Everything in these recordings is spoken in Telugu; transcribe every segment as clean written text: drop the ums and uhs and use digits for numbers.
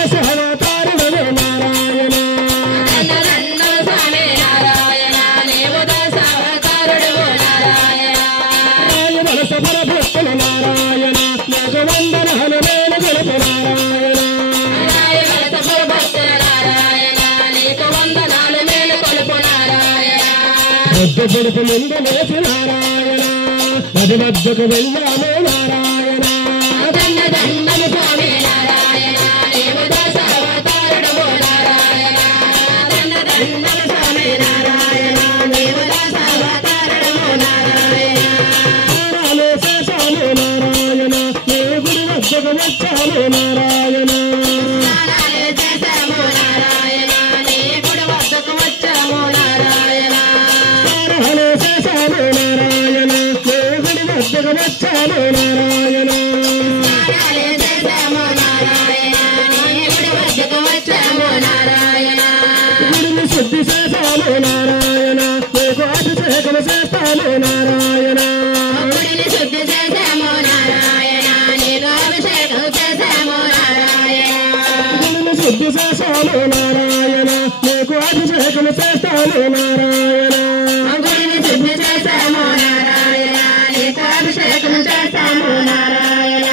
దాసావతారుడవో నారాయణ స్వామి నారాయణ నీవు దాసావతారుడవో నారాయణ వలస పరభక్తుల నారాయణ నీకు వందనాలు మేలు గొలుపు నారాయణ వలస పరభక్తుల నారాయణ నీకు వందనాలు మేలు కొలుపు నారాయణ పొద్దు పొడుపు ముందు లేచి నారాయణ నది మధ్యకు వెళ్ళాము నారాయణ దండము స్వామి నారాయణ నీవు దాసావతారుడవో నారాయణ దండము స్వామి నారాయణ నీవు దాసావతారుడవో నారాయణ నారాయణ చేశాము నారాయణ నీ గుడి వద్దకు వచ్చాము నారాయణ స్నానాలు చేశాము నారాయణ నీ గుడి వద్దకు వచ్చాము నారాయణ నారాయణ చేశాము నారాయణ నీ గుడి వద్దకు వచ్చాము నారాయణ స్నానాలు చేశాము నారాయణ నీ గుడి వద్దకు వచ్చాము నారాయణ గుడిని శుద్ధి చేశాము నారాయణ నీకు అభిషేకం చేస్తాము నారాయణ గుడిని శుద్ధి చేశాము నారాయణ నీకు అభిషేకం చేశాము నారాయణ గుడిని శుద్ధి చేశాము నారాయణ నీకు అభిషేకం చేస్తాము నారాయణ గుడిని శుద్ధి చేశాము నారాయణ నీకు అభిషేకం చేశాము నారాయణ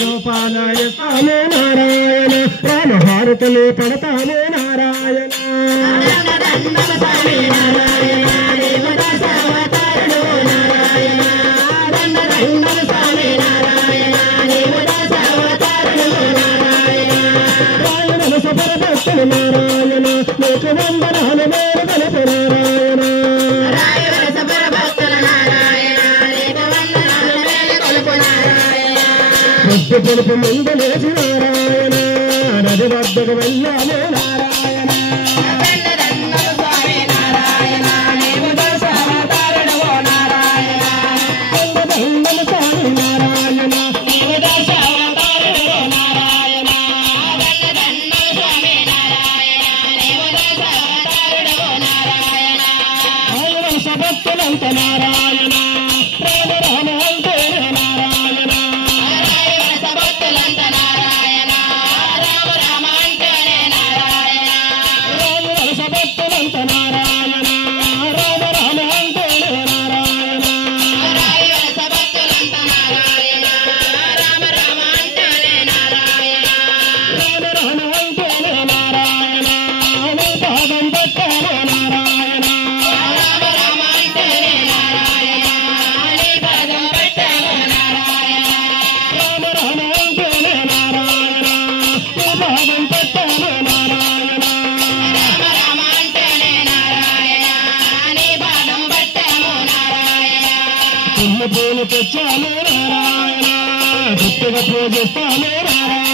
గోపాలయస్తాము నారాయణ రామహారతులు పడతాము నారాయణ దండము స్వామి నారాయణ నీవు దాసావతారుడవో నారాయణ దండము స్వామి నారాయణ నీవు దాసావతారుడవో నారాయణ రాయణ సపరభక్తులు నారాయణ నీకు వందనాలు మేలు గొలుపు నారాయణ రాయవలస పరభక్తుల నారాయణ నీకు వందనాలు మేలు కొలుపు నారాయణ పొద్దు పొడుపు ముందు లేచి నారాయణ నది వద్దకు వెళ్ళాము నారాయణ దండము స్వామి నారాయణ నీవు దాసావతారుడవో నారాయణ దండము స్వామి నారాయణ నీవు దాసావతారుడవో నారాయణ దండము స్వామి నారాయణ నీవు దాసావతారుడవో నారాయణ ఆయన సభక్తులంత నారాయణ రామ రామ అంటేనే నారాయణ రాయవలస భక్తులంత నారాయణ రామ రామ అంటేనే నారాయణ రామ సభక్తులంత నారాయణ రామ రామ అంటేనే నారాయణ రాయవలస భక్తులంత నారాయణ రామ రామ అంటేనే నారాయణ రామ రామ అంటేనే నారాయణ నీ పాదం పెట్టాను నారాయణ రామ రామ అంటేనే నారాయణ నీ పాదం పెట్టాము నారాయణ రామ రామ అంటేనే నారాయణ నీ పాదం పెట్టాను నారాయణ రామ రామ అంటేనే నారాయణ నీ పాదం పెట్టాము నారాయణ పుణ్య పూలు తెచ్చాను నారాయణ గుర్తుగా పూజిస్తాను నారాయణ